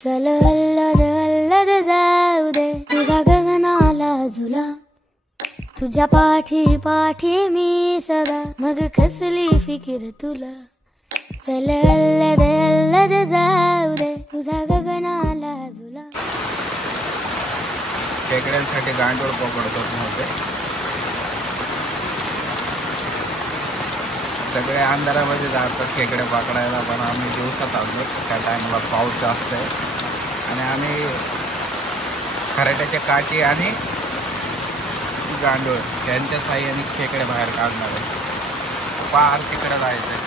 चल अल्लद अल्लद जाऊ दे तुझा गगनाला झुला, तुझ्या पाठी पाठी मी सदा, मग कसली फिकीर तुला. चल अल्लद अल्लद जाऊ दे तुझा गगनाला झुला. खेकड्यांसाठी गांडूळ पकडतो नव्हते. सगळे अंधारामध्ये जातात खेकडे पकडायला, पण आम्ही दिवसात आलो. त्या टायमाला पाऊस जास्त आहे आणि आम्ही खराट्याच्या काठी आणि गांडूळ यांच्या साह्याने खेकडे बाहेर काढणार आहे. पार तिकडे जायचं आहे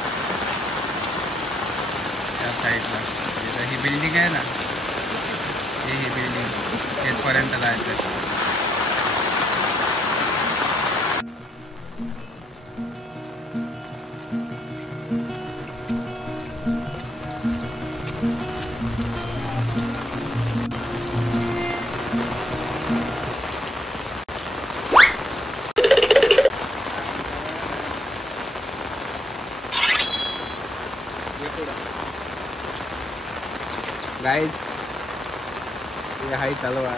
त्या साईडला. तिथं ही बिल्डिंग आहे ना, ही बिल्डिंग तिथपर्यंत जायचं आहे. गाईज हे आहे तलवार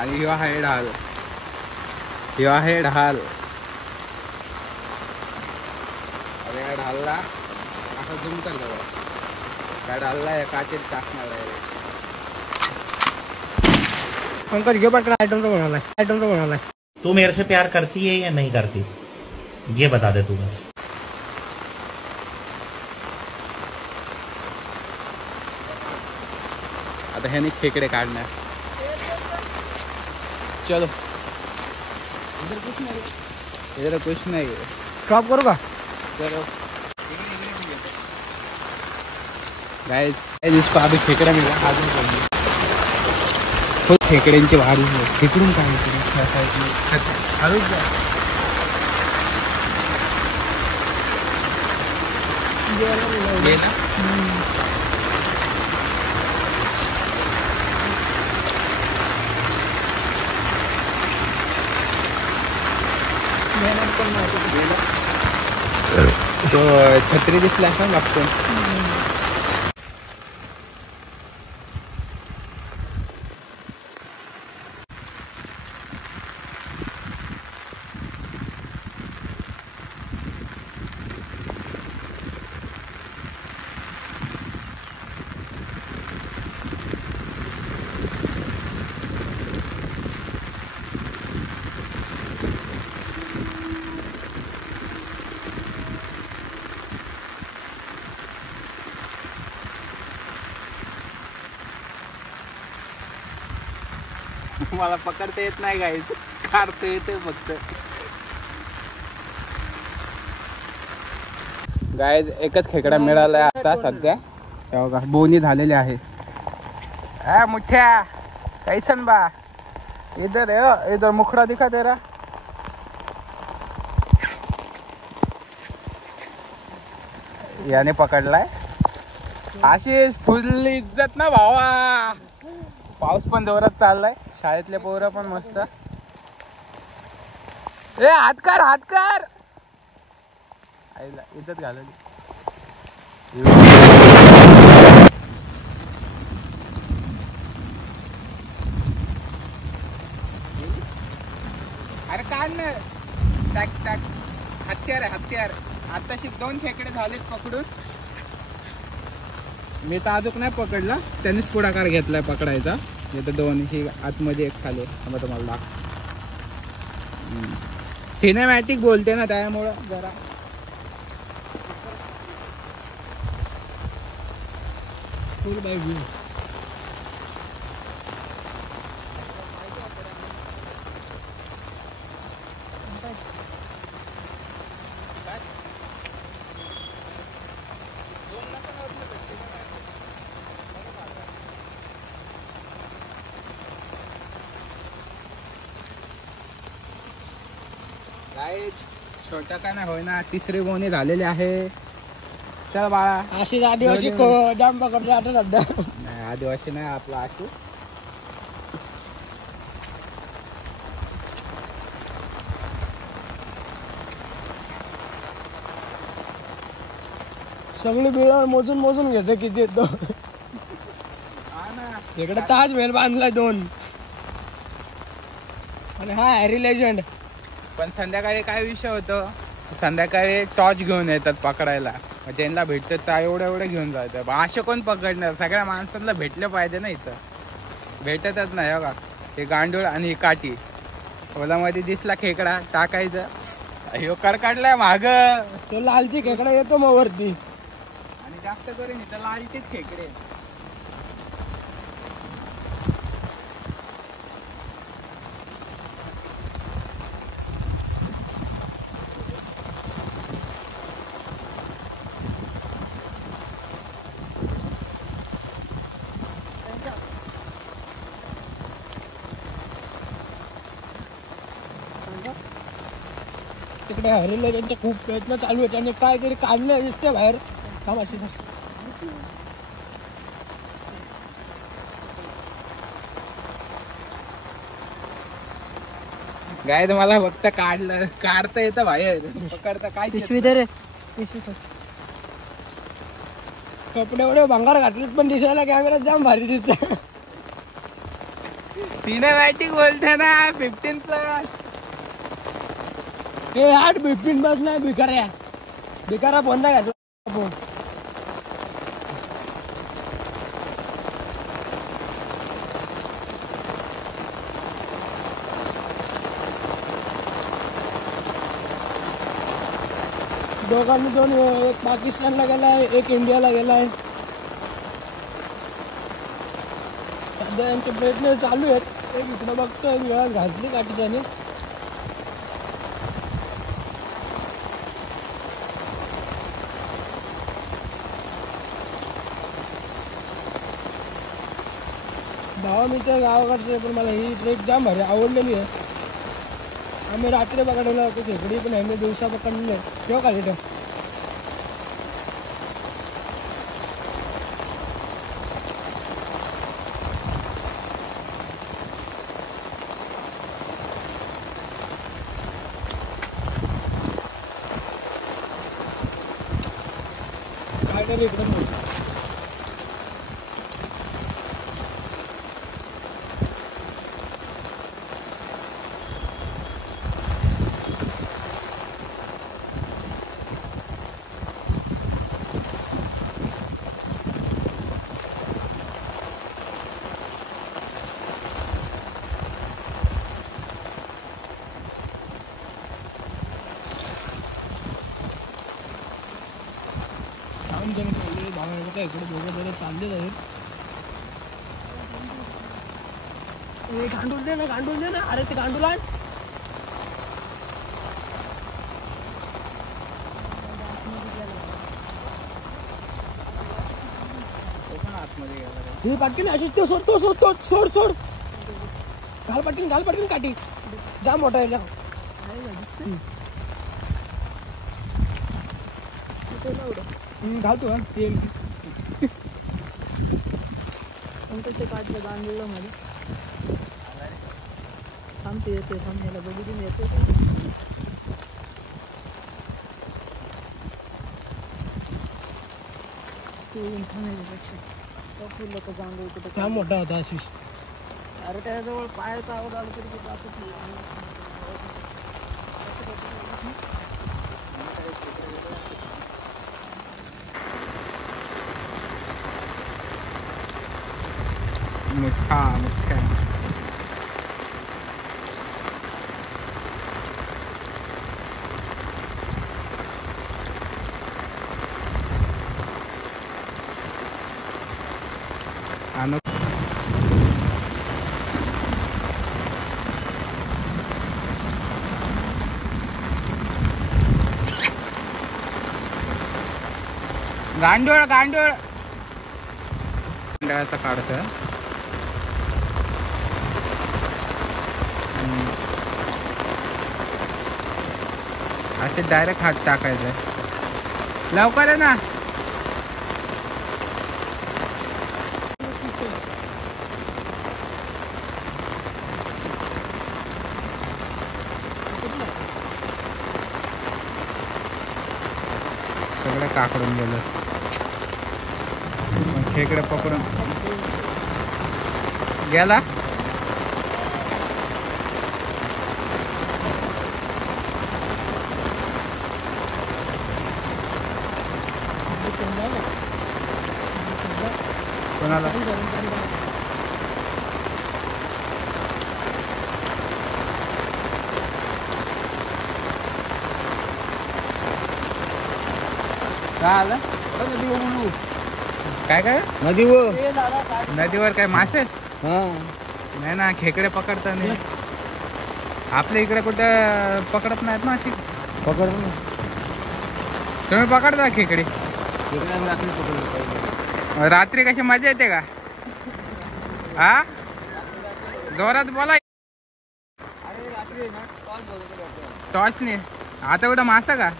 आणि ह्यो आहे ढाल. ह्यो आहे ढाल. आता या ढालला असं झूम कर जवळ. त्या ढालला या काचेत टाकणार आहे. पंकज घे पटकन आयटम तो बनाना है, आयटम तो बनाना है. तू मेरे से प्यार करती है या नहीं करती, ये बता दे तू बस. आता ह्याने खेकडे काढणार. चलो इधर कुछ नहीं. स्टॉप करू का? चलो गाइस, इसको अभी खेकड़ा मिला. अजून फुल खेकड्यांची वाढी आहे. तिकडून काय ये ना. तो छत्री दिसला का मागतो. मला पकडता येत नाही गाईज, काढता येते फक्त. गाईज एकच खेकडा मिळालाय आता सध्या. बघा बोनी झालेली आहे. मुठ्या कैसन बा, इधर है, इधर मुखड़ा दिखा तेरा. याने पकडलाय. अशीच फुल इज्जत ना भावा. पाऊस पण जोरात चाललाय. शाळेतले पोरं पण मस्त. ए हात कर, हात कर. आईला इज्जत घालवली. अरे काढ ना. टाक टाक. हत्यार आहे हत्यार. आताशी 2 खेकडे झालेत पकडून. मी तर अजून नाही पकडला, त्यांनीच पुढाकार घेतलाय पकडायचा. इथं 2 आतमध्ये एक खाली. तुम्हाला दाख. सिनेमॅटिक बोलते ना, त्यामुळं जरा फुल बाय व्ह्यू. छोटा का नाही होईना 3री बोनी झालेली आहे. चल बाळा. अशी आदिवासी डॅम पकडतो आता सध्या. नाही आदिवासी नाही आपला. अशी सगळे बिळावर मोजून मोजून घ्यायचं किती येतो. इकडे ताजमहल बांधलाय 2 आणि हा हॅरी लेजंड. पण संध्याकाळी काय विषय होतो, संध्याकाळी टॉर्च घेऊन येतात पकडायला. ज्यांना भेटतात त्या एवढं घेऊन जातात. असे कोण पकडणार, सगळ्या माणसांना भेटले पाहिजे ना. इथं भेटतच नाही बघा. हे गांडूळ आणि ही काठी. ओलामध्ये दिसला खेकडा टाकायचं, ह्यो काढलाय माग. तो लालची खेकडा येतो मग वरती. आणि जास्त करून इथं लालचेच खेकडे. तिकडे हॅरी लेजंडचे खूप प्रयत्न चालू आहेत आणि काहीतरी काढलं दिसते बाहेर. थांबाशी गाय तुम्हाला फक्त काढता येतं बाहेर, पकडता काय पिशवी दे रे. कपडे एवढे भंगार घातलेत पण दिसायला कॅमेऱ्यात जाम भारी दिसत. सिनेमॅटिक बोलते ना 15+. हे 8-15 नाही भिकारा फोन नाही घातला फोन. दोघांनी 2, एक पाकिस्तानला गेलाय, एक इंडियाला गेलाय. सध्या यांचे प्रयत्न चालू आहेत. एक इकडे बघतोय वेळा घातली काठी त्याने. भावा मी तर गावाकडचं, पण मला ही ट्रेक जाम भारी आवडलेली आहे. आम्ही रात्री पकडलेलं होतं खेकडी, पण ह्यांनी दिवसा पकडलेलं आहे. ठेव खाली ठेव. काय ठेव इकडं. चालले इकडे दोघं जरा चालले आहेत. गांडूल दे ना. अरे ते गांडूल आण. ही पाटकीन अशी ते सोड. घाल पाटकीन काठी. जा मोठा आहे घालतो ते काढलं बांधलेलं मध्ये. थांबते येते थांबण्याला बघितून येते. थांबण्यापेक्षा मोठा होता आशिष. अरे त्याजवळ पायाचा आवड आला तरी जातच नाही. मोठा गांडूळ गांडळाचा काढतोय. असे डायरेक्ट हात टाकायचे. लवकर आहे ना. सगळे काकडून गेलं. खेकडे पकडून गेला. कोणाला काय आलं? काय काय नदीवर काय मासे? नाही ना, खेकडे पकडता नाही. आपल्या इकडे कुठं पकडत नाहीत ना अशी. तुम्ही पकडता खेकडे? रात्री कशी मजा येते का? हा, जोरात बोला. टॉर्च नाही आता कुठं मासा का?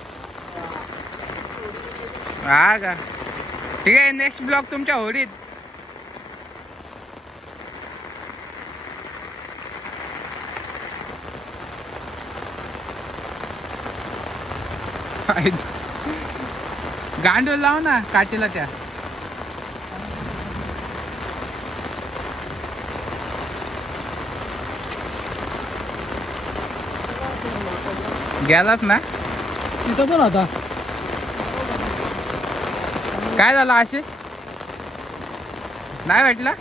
हा का, ठीक आहे. नेक्स्ट ब्लॉग तुमच्या होडीत. गांडूळ लाव ना काठीला त्या. गेलाच ना तिथं पण आता काय झालं? असे नाही भेटला.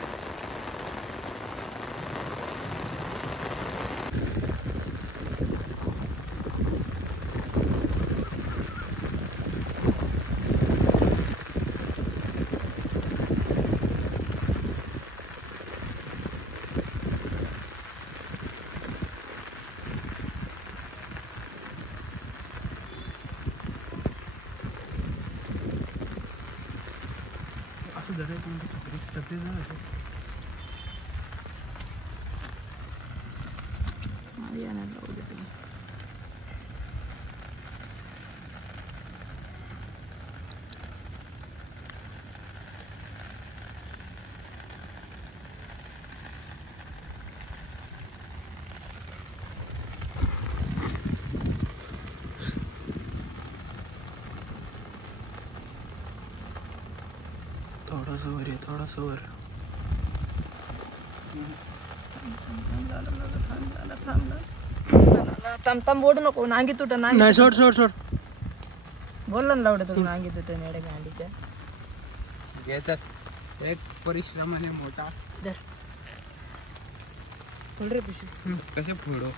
असं जरा छत्री जर असं थोडंसं वर आहे, थोडंसं वर. तमतम बोडू नको, नांगी तुट नाही, सोड सोड सोड. बोलला ना लावडं तू नांगी तुट नेड्या गांडीच्या. याच्यात एक परिश्रमाने मोठा फुल रे पिशू. कसे फोडो.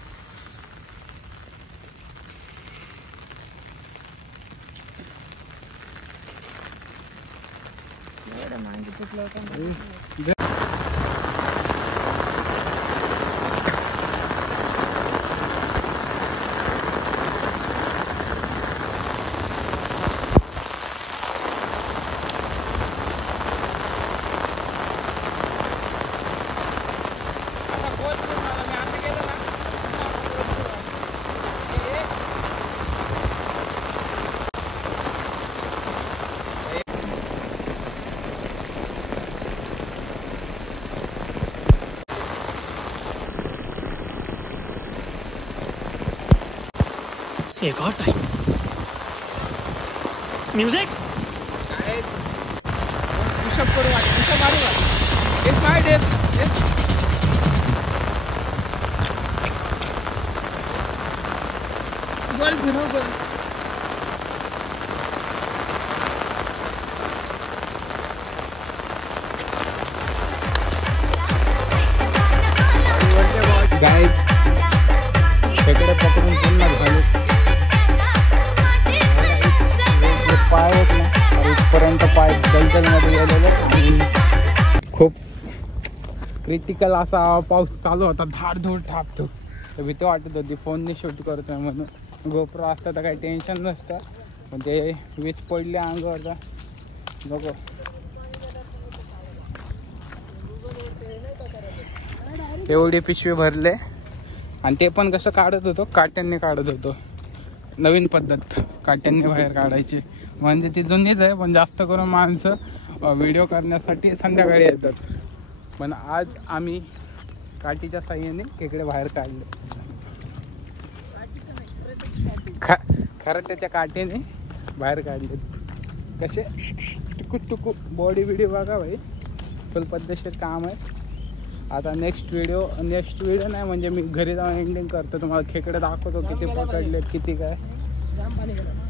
नांगी तुटलं होतं. एक और टाइम म्युझिक पुशअप करू वाट, पुशअप मारू वाट. एक साइड एक गोल फिरव गोल. गाईज खेकडे पकडून पुन्हा झाले. पाय आहेत ना इथपर्यंत पाय दलदलमध्ये गेलेले आणि खूप क्रिटिकल असा पाऊस चालू होता. धाडधूड ठापठूप. तर भीती वाटत होती फोनने शूट करतोय म्हणून. गोप्रो असतं तर काही टेन्शन नसतं, पण ते वीज पडली अंगावरचा नको. एवढे पिशवी भरले आणि ते पण कसं काढत होतो, काट्यांनी काढत होतो. नवीन पद्धत काट्यांनी बाहेर काढायची. म्हणजे ती जुनीच आहे, पण जास्त करून माणसं व्हिडिओ करण्यासाठी संध्याकाळी येतात. पण आज आम्ही काठीच्या साह्याने खेकडे बाहेर काढले. खरं त्याच्या काठीने बाहेर काढले. कसे टुकू टुकू बॉडी बिडी बघा भाई, फुल पद्धतशीर काम आहे. आता नेक्स्ट व्हिडिओ नाही म्हणजे मी घरी जाऊन एंडिंग करतो, तुम्हाला खेकडे दाखवतो किती पकडले किती काय. जाम पाणी गेलं.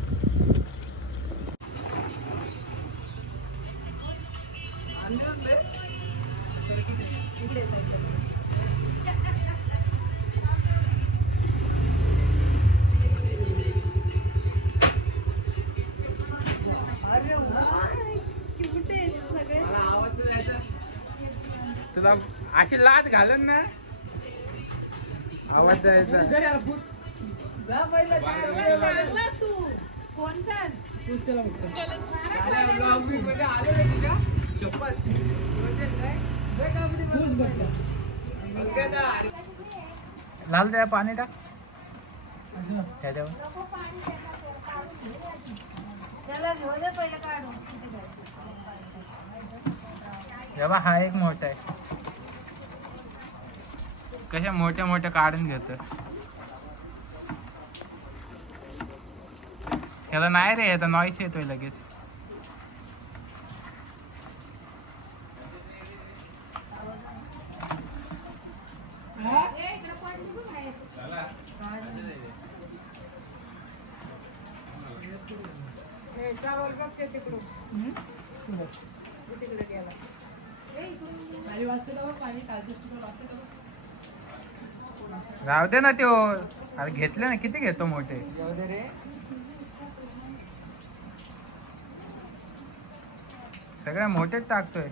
तुला अशी लाट घालून ना आवाज द्यायचा. लाल द्या पाणी टाक त्याच्यावर. जेव्हा हा एक मोठा आहे, कशा मोठ्या मोठ्या काढून घेतो. ह्याला नाही रे, याचा नॉईस येतोय लगेच. राहू दे ना त्यो. अरे घेतले ना, किती घेतो मोठे. सगळ्या मोठेच टाकतोय.